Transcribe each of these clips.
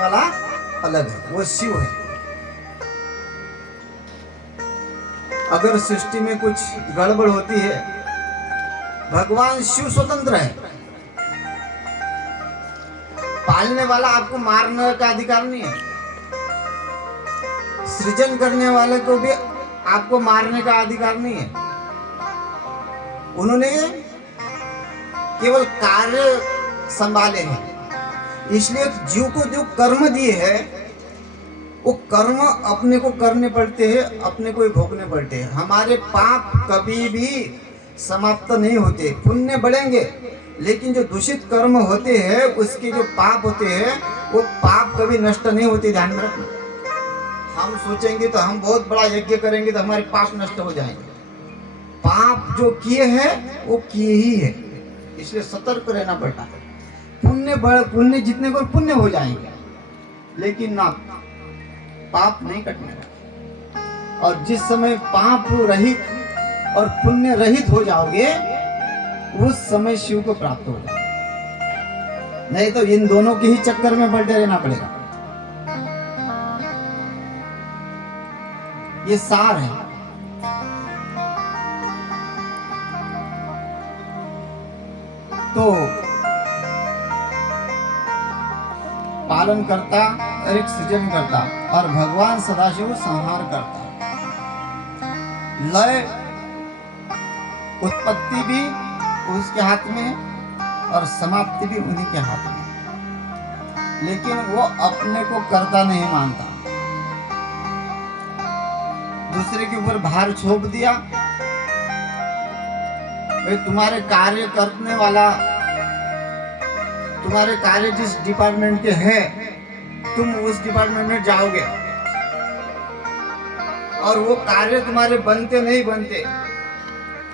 वाला अलग है, वो शिव है। अगर सृष्टि में कुछ गड़बड़ होती है, भगवान शिव स्वतंत्र है। पालने वाला आपको मारने का अधिकार नहीं है, सृजन करने वाले को भी आपको मारने का अधिकार नहीं है। उन्होंने केवल कार्य संभाले हैं, इसलिए जीव को जो कर्म दिए हैं वो कर्म अपने को करने पड़ते हैं, अपने को ही भोगने पड़ते हैं। हमारे पाप कभी भी समाप्त नहीं होते, पुण्य बढ़ेंगे, लेकिन जो दूषित कर्म होते हैं उसके जो पाप होते हैं वो पाप कभी नष्ट नहीं होते। ध्यान में रखना। हम सोचेंगे तो हम बहुत बड़ा यज्ञ करेंगे तो हमारे पाप नष्ट हो जाएंगे। पाप जो किए हैं वो किए ही है, इसलिए सतर्क रहना पड़ता है। पुण्य जितने को पुण्य हो जाएंगे, लेकिन ना पाप नहीं कटने का। और जिस समय पाप रहित और पुण्य रहित हो जाओगे उस समय शिव को प्राप्त हो जाओगे, नहीं तो इन दोनों के ही चक्कर में पड़ते रहना पड़ेगा। ये सार है। तो पालन करता और एक सृजन करता, और भगवान सदाशिव संहार करता। लय उत्पत्ति भी उसके हाथ में और समाप्ति भी उन्हीं के हाथ में, लेकिन वो अपने को कर्ता नहीं मानता। दूसरे के ऊपर भार छोप दिया, भाई तुम्हारे कार्य करने वाला, तुम्हारे कार्य जिस डिपार्टमेंट के हैं तुम उस डिपार्टमेंट में जाओगे, और वो कार्य तुम्हारे बनते नहीं बनते,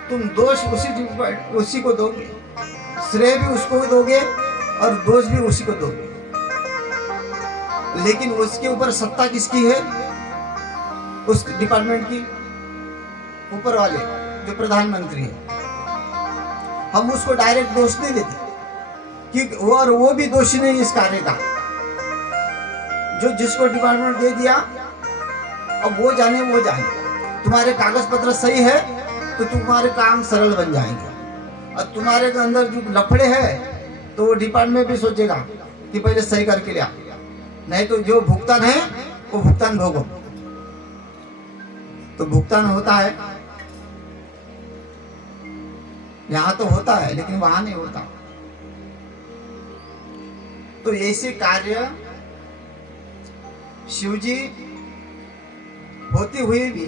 तुम दोष उसी को दोगे, श्रेय भी उसको ही दोगे और दोष भी उसी को दोगे। लेकिन उसके ऊपर सत्ता किसकी है? उस डिपार्टमेंट की, ऊपर वाले जो प्रधानमंत्री है। हम उसको डायरेक्ट दोष नहीं देते कि वो भी दोषी नहीं इस कार्य का। जो जिसको डिपार्टमेंट दे दिया अब वो जाने। तुम्हारे कागज पत्र सही है तो तुम्हारे काम सरल बन जाएंगे, और तुम्हारे अंदर जो लफड़े हैं तो वो डिपार्टमेंट भी सोचेगा कि पहले सही करके लिया, नहीं तो जो भुगतान है वो भुगतान भोगो। तो भुगतान होता है, यहाँ तो होता है लेकिन वहां नहीं होता। तो ऐसे कार्य शिवजी होते हुए भी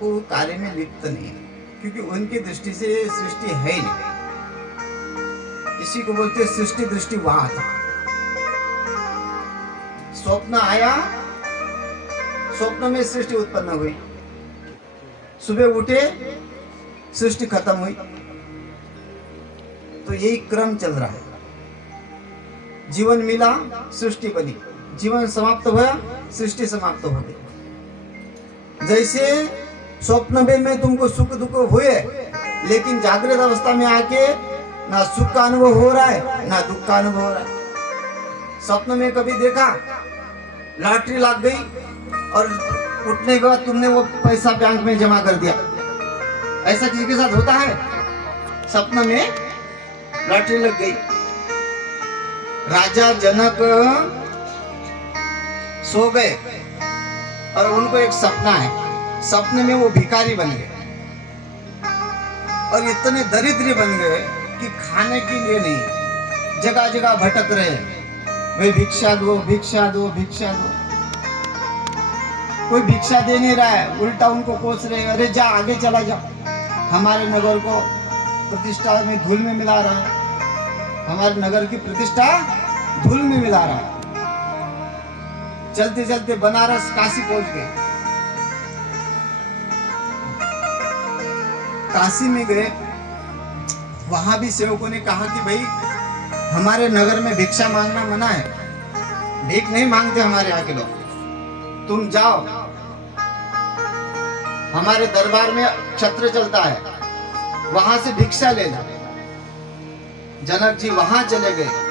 वो कार्य में लिप्त नहीं है, क्योंकि उनकी दृष्टि से सृष्टि है ही नहीं। इसी को बोलते सृष्टि दृष्टिवाद। स्वप्न आया, स्वप्न में सृष्टि उत्पन्न हुई, सुबह उठे सृष्टि खत्म हुई। तो यही क्रम चल रहा है। जीवन मिला, सृष्टि बनी, जीवन समाप्त हुआ, सृष्टि समाप्त हो गई। जैसे स्वप्न में तुमको सुख दुख हुए, लेकिन जागृत अवस्था में आके ना सुख का अनुभव हो रहा है ना दुख का अनुभव हो रहा है। स्वप्न में कभी देखा लॉटरी लग गई और उठने के बाद तुमने वो पैसा बैंक में जमा कर दिया? ऐसा किसी के साथ होता है? स्वप्न में लॉटरी लग गई। राजा जनक सो गए और उनको एक सपना है, सपने में वो भिखारी बन गए और इतने दरिद्र बन गए कि खाने के लिए नहीं, जगह जगह भटक रहे, वे भिक्षा दो भिक्षा दो भिक्षा दो। कोई भिक्षा दे नहीं रहा है, उल्टा उनको कोस रहे, अरे जा आगे चला जा, हमारे नगर को प्रतिष्ठा में धूल में मिला रहा है, हमारे नगर की प्रतिष्ठा धूल में मिला रहा है। चलते चलते बनारस काशी पहुंच गए। काशी में गए, वहां भी सेवकों ने कहा कि भाई हमारे नगर में भिक्षा मांगना मना है, भीख नहीं मांगते हमारे यहाँ के लोग, तुम जाओ, हमारे दरबार में छत्र चलता है, वहां से भिक्षा ले लो। जनक जी वहां चले गए।